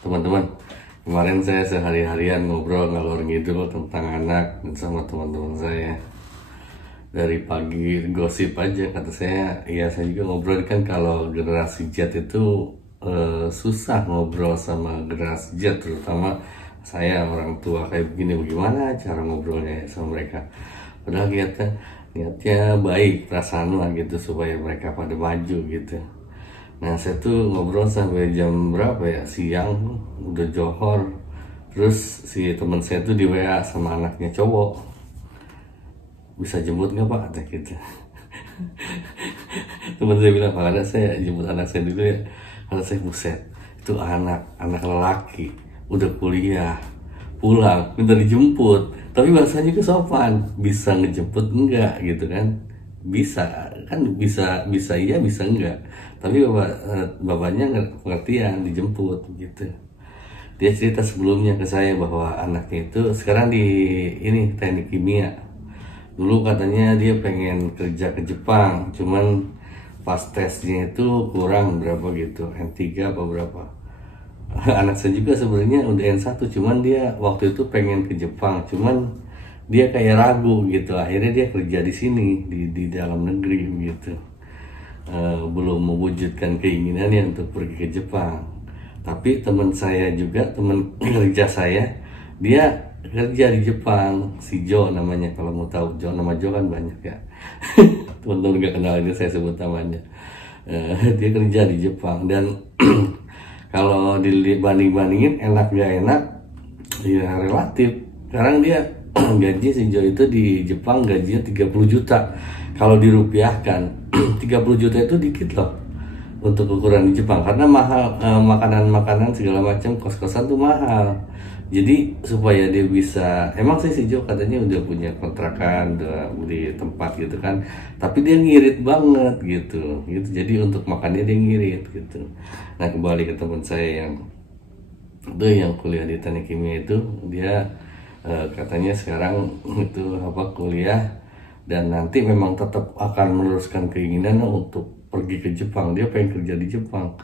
Teman-teman, kemarin saya sehari-harian ngobrol ngalor ngidul tentang anak sama teman-teman saya. Dari pagi gosip aja, kata saya, ya saya juga ngobrol kan kalau generasi Z itu susah ngobrol sama generasi Z, terutama saya orang tua kayak begini, bagaimana cara ngobrolnya sama mereka. Padahal niatnya baik, perasaan lah gitu supaya mereka pada maju gitu. Nah saya tuh ngobrol sampai jam berapa ya, siang, udah johor. Terus si teman saya tuh di WA sama anaknya cowok, bisa jemput nggak pak, kata gitu. Teman saya bilang, pak ada saya jemput anak saya dulu ya. Kata saya, buset, itu anak lelaki udah kuliah pulang minta dijemput, tapi bahasanya juga sopan, bisa ngejemput enggak gitu kan. Bisa kan, bisa iya bisa enggak, tapi bapaknya pengertian dijemput gitu. Dia cerita sebelumnya ke saya bahwa anaknya itu sekarang di ini teknik kimia. Dulu katanya dia pengen kerja ke Jepang, cuman pas tesnya itu kurang berapa gitu, N3 apa berapa. Anak saya juga sebenarnya udah N1, cuman dia waktu itu pengen ke Jepang, cuman dia kayak ragu gitu. Akhirnya dia kerja di sini di dalam negeri gitu. Belum mewujudkan keinginannya untuk pergi ke Jepang. Tapi teman saya juga, teman kerja saya, dia kerja di Jepang, si Jo namanya, kalau mau tahu. Jo, nama Jo kan banyak ya. Teman-teman gak kenal ini saya sebut namanya. Dia kerja di Jepang, dan kalau dibanding-bandingin enak gak enak ya relatif. Sekarang dia gaji si Jo itu di Jepang gajinya 30 juta. Kalau dirupiahkan 30 juta itu dikit loh untuk ukuran di Jepang, karena mahal, makanan-makanan segala macam, kos-kosan tuh mahal. Jadi supaya dia bisa, emang sih si Jo katanya udah punya kontrakan, udah di tempat gitu kan, tapi dia ngirit banget gitu. Jadi untuk makannya dia ngirit gitu. Nah kembali ke teman saya yang kuliah di teknik kimia itu, dia katanya sekarang itu kuliah, dan nanti memang tetap akan meneruskan keinginan untuk pergi ke Jepang. Dia pengen kerja di Jepang.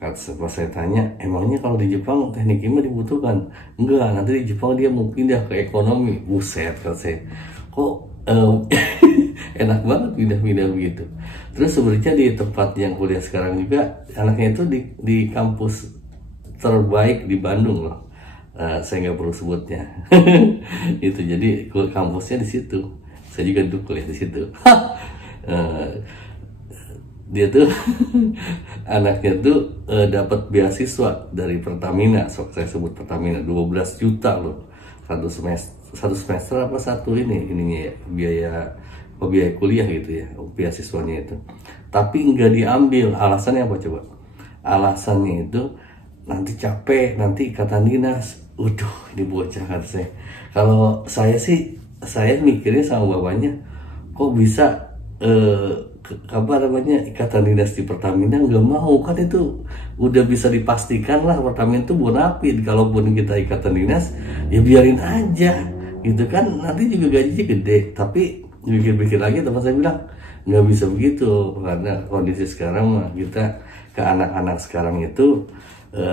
Pas saya tanya, emangnya kalau di Jepang teknik kimia dibutuhkan? Enggak, nanti di Jepang dia mau pindah ke ekonomi. Buset, kata saya, kok enak banget pindah-pindah begitu. Terus sebenarnya di tempat yang kuliah sekarang juga, anaknya itu di kampus terbaik di Bandung loh. Saya nggak perlu sebutnya. Itu jadi kampusnya di situ. Saya juga dulu kuliah di situ. Dia tuh anaknya tuh dapat beasiswa dari Pertamina. Saya sebut Pertamina, 12 juta loh satu semester apa satu ininya ya, biaya kuliah gitu ya, beasiswanya itu. Tapi nggak diambil. Alasannya apa coba? Alasannya itu nanti capek, nanti ikatan dinas. Waduh, ini bocah, kan saya. Kalau saya sih, saya mikirnya sama bapaknya, kok bisa ikatan dinas di Pertamina nggak mau. Kan itu udah bisa dipastikan lah, Pertamina itu bonafit. Kalaupun kita ikatan dinas ya biarin aja gitu kan, nanti juga gajinya gede. Tapi pikir-pikir lagi, teman saya bilang nggak bisa begitu, karena kondisi sekarang mah kita ke anak-anak sekarang itu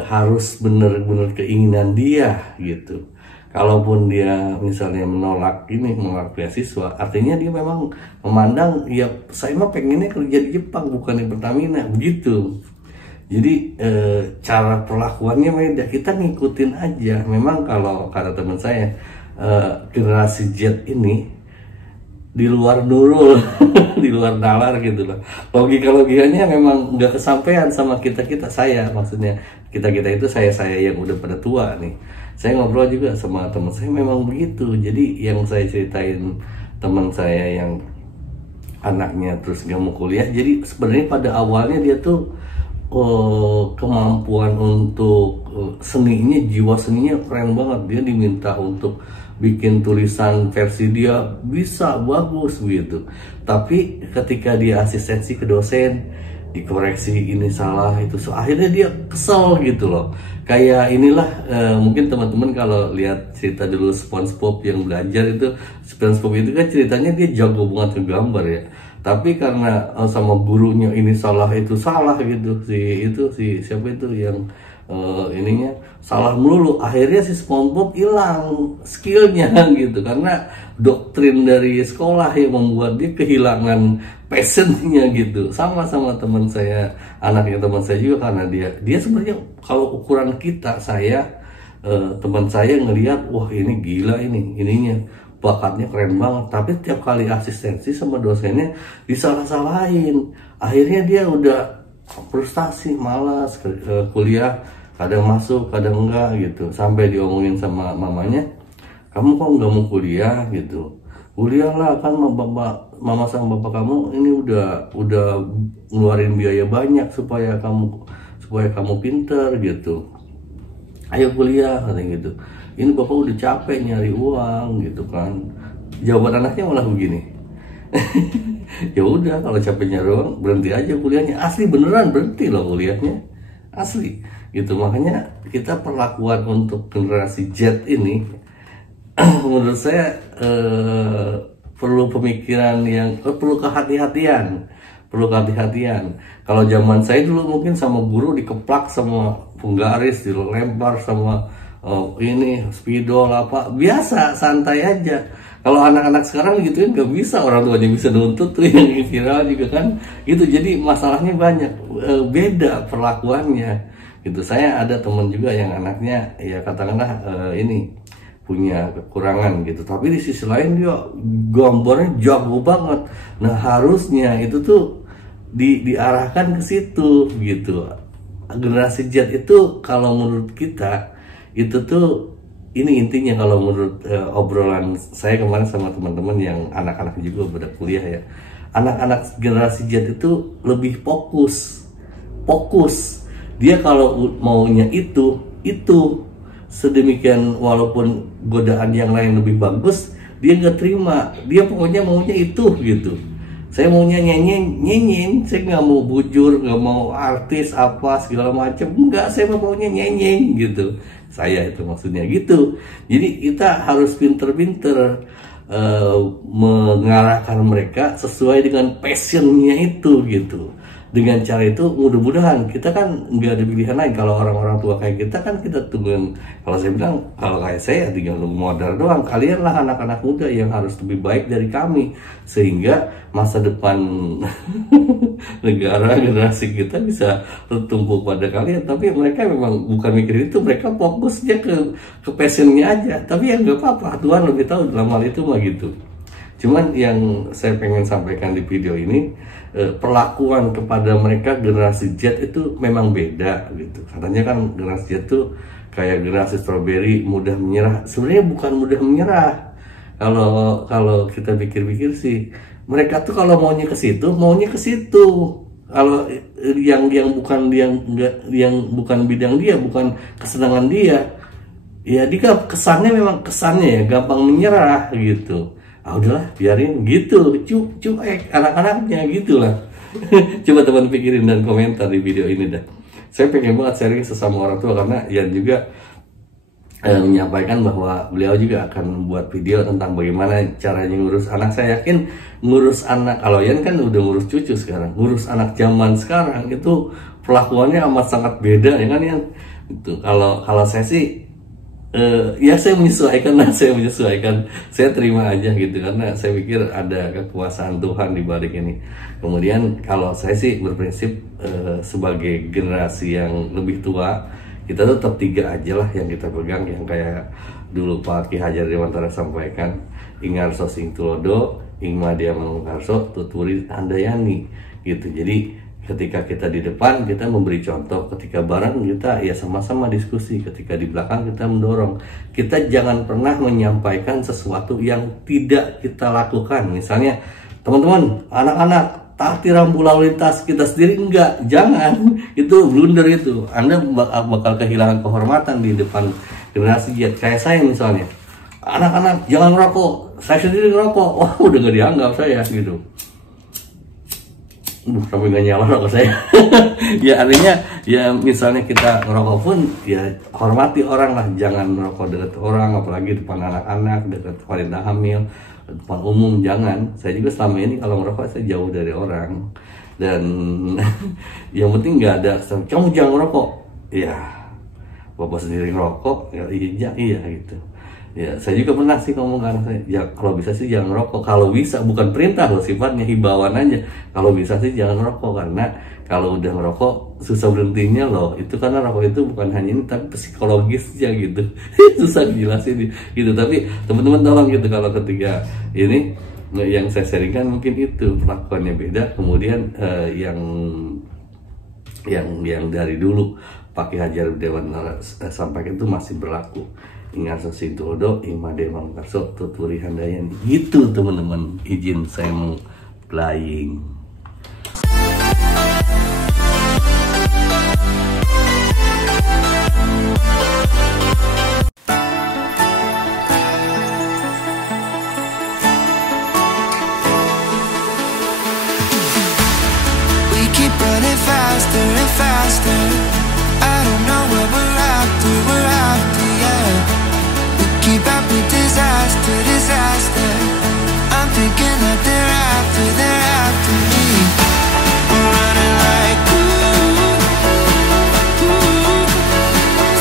harus bener-bener keinginan dia gitu. Kalaupun dia misalnya menolak beasiswa, artinya dia memang memandang, ya saya mah pengennya kerja di Jepang, bukan di Pertamina begitu. Jadi cara perlakuannya beda, kita ngikutin aja. Memang kalau kata teman saya, generasi Z ini di luar nurul, di luar nalar gitu loh. Logikanya memang nggak kesampaian sama kita. Saya maksudnya kita itu saya yang udah pada tua nih. Saya ngobrol juga sama teman saya, memang begitu. Jadi yang saya ceritain teman saya yang anaknya terus gak mau kuliah, jadi sebenarnya pada awalnya dia tuh kemampuan untuk seninya, jiwa seninya keren banget. Dia diminta untuk bikin tulisan versi dia bisa bagus gitu. Tapi ketika dia asistensi ke dosen, dikoreksi ini salah itu akhirnya dia kesel gitu loh. Kayak inilah mungkin teman-teman kalau lihat cerita dulu SpongeBob yang belajar itu, SpongeBob itu kan ceritanya dia jago banget ke gambar ya, tapi karena sama gurunya ini salah itu salah gitu, si siapa itu yang ininya salah melulu. Akhirnya si SpongeBob hilang skillnya gitu, karena doktrin dari sekolah yang membuat dia kehilangan passionnya gitu. Sama teman saya, anaknya teman saya juga, karena dia sebenarnya kalau ukuran kita, teman saya ngelihat, wah ini gila ininya bakatnya keren banget, tapi tiap kali asistensi sama dosennya disalah-salahin. Akhirnya dia udah frustasi, malas kuliah, kadang masuk kadang enggak gitu, sampai diomongin sama mamanya, kamu kok nggak mau kuliah gitu. Kuliahlah, kan mama sama bapak kamu ini udah ngeluarin biaya banyak supaya kamu pinter gitu, ayo kuliah katanya gitu. Ini bapak udah capek nyari uang gitu kan. Jawaban anaknya malah begini, ya udah kalau capek nyari uang berhenti aja kuliahnya. Asli beneran berhenti loh kuliahnya, asli gitu. Makanya kita perlakuan untuk generasi Z ini menurut saya perlu pemikiran yang perlu kehati-hatian. Kalau zaman saya dulu mungkin sama guru dikeplak sama penggaris, dilempar sama ini spidol apa, biasa santai aja. Kalau anak-anak sekarang gituin nggak bisa, orang tuanya bisa nuntut tuh yang viral juga kan gitu. Jadi masalahnya banyak, beda perlakuannya gitu. Saya ada teman juga yang anaknya ya katakanlah ini punya kekurangan gitu, tapi di sisi lain dia gambarnya jago banget. Nah harusnya itu tuh diarahkan ke situ gitu. Generasi Z itu kalau menurut kita itu tuh, ini intinya kalau menurut obrolan saya kemarin sama teman-teman yang anak-anak juga pada kuliah ya, anak-anak generasi Z itu lebih fokus. Dia kalau maunya itu sedemikian, walaupun godaan yang lain lebih bagus dia nggak terima, dia pokoknya maunya itu gitu. Saya maunya nyanyi, saya nggak mau bujur, nggak mau artis apa segala macam, enggak, saya maunya nyanyi gitu. Saya itu maksudnya gitu. Jadi kita harus pinter-pinter mengarahkan mereka sesuai dengan passionnya itu gitu. Dengan cara itu mudah-mudahan kita kan nggak ada pilihan lain. Kalau orang-orang tua kayak kita kan kita tungguin, kalau saya bilang kalau kayak saya tinggal nunggu modal doang. Kalianlah anak-anak muda yang harus lebih baik dari kami, sehingga masa depan negara generasi kita bisa tertumpu pada kalian. Tapi mereka memang bukan mikir itu, mereka fokusnya ke passionnya aja. Tapi ya nggak apa-apa, Tuhan lebih tahu dalam hal itu mah gitu. Cuman yang saya pengen sampaikan di video ini, perlakuan kepada mereka generasi Z itu memang beda gitu. Katanya kan generasi Z itu kayak generasi strawberry, mudah menyerah. Sebenarnya bukan mudah menyerah. Kalau kita pikir-pikir sih, mereka tuh kalau maunya ke situ. Kalau yang bukan bidang dia, bukan kesenangan dia, ya dia kesannya ya gampang menyerah gitu. Udahlah biarin gitu, cuek anak-anaknya gitulah. Coba teman pikirin dan komentar di video ini dah. Saya pengen banget sharing sesama orang tua, karena Yan juga menyampaikan bahwa beliau juga akan membuat video tentang bagaimana caranya ngurus anak. Saya yakin ngurus anak, kalau Yan kan udah ngurus cucu sekarang, ngurus anak zaman sekarang itu perlakuannya amat sangat beda ya kan Yan. Itu kalau saya sih ya saya menyesuaikan, saya terima aja gitu, karena saya pikir ada kekuasaan Tuhan di balik ini. Kemudian kalau saya sih berprinsip sebagai generasi yang lebih tua, kita tetap 3 aja lah yang kita pegang, yang kayak dulu Pak Ki Hajar Dewantara sampaikan, ingarso sing tulodo, ingma dia mangkarso tuturi handayani gitu. Jadi ketika kita di depan kita memberi contoh, ketika bareng kita ya sama-sama diskusi, ketika di belakang kita mendorong. Kita jangan pernah menyampaikan sesuatu yang tidak kita lakukan. Misalnya teman-teman, anak-anak taati rambu lalu lintas, kita sendiri enggak, jangan. Itu blunder itu. Anda bakal kehilangan kehormatan di depan generasi Z. Kayak saya misalnya, anak-anak jangan merokok, saya sendiri ngerokok, wah udah gak dianggap saya gitu. Tapi gak nyala rokok saya. Ya artinya ya misalnya kita ngerokok pun ya hormati orang lah, jangan merokok dekat orang, apalagi depan anak-anak, dekat wanita hamil, depan umum jangan. Saya juga selama ini kalau merokok saya jauh dari orang, dan yang penting nggak ada kamu jangan merokok ya, bapak sendiri ngerokok, ya iya iya gitu. Ya saya juga pernah sih ngomong ke anak saya, ya kalau bisa sih jangan rokok, kalau bisa, bukan perintah loh, sifatnya himbauan aja, kalau bisa sih jangan rokok, karena kalau udah ngerokok susah berhentinya loh, itu karena rokok itu bukan hanya ini tapi psikologisnya gitu. Susah dijelasin gitu. Tapi teman-teman tolong gitu, kalau ketika ini yang saya sharingkan mungkin itu perlakuannya beda, kemudian yang dari dulu pakai Hajar Dewan sampaikan itu masih berlaku. Ingat sesintodo imade mangkarso tuturi handayan gitu teman-teman. Izin saya mau flying. We keep running faster and faster. I don't know what we're after, yeah. We keep up with disaster, disaster. I'm thinking that they're after me. We're running like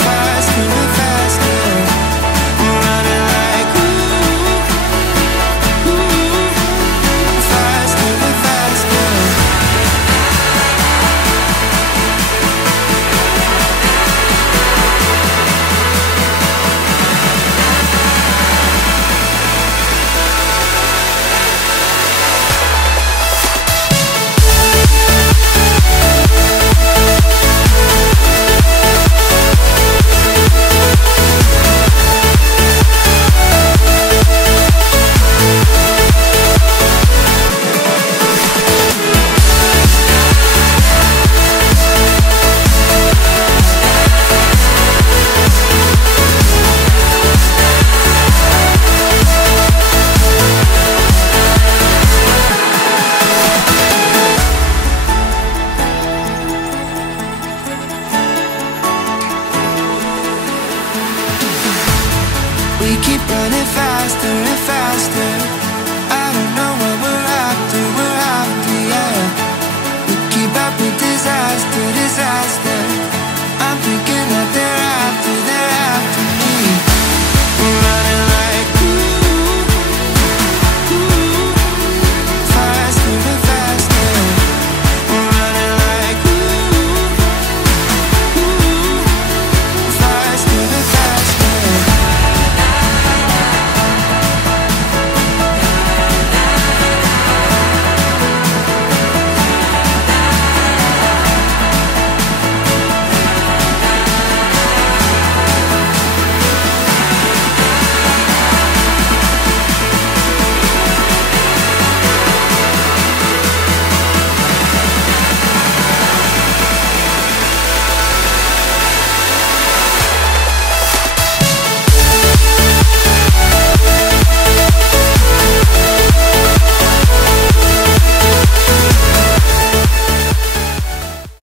faster and faster. We're running like faster and faster. We keep running faster and faster. I don't know what we're after, yeah. We keep up with disaster, disaster.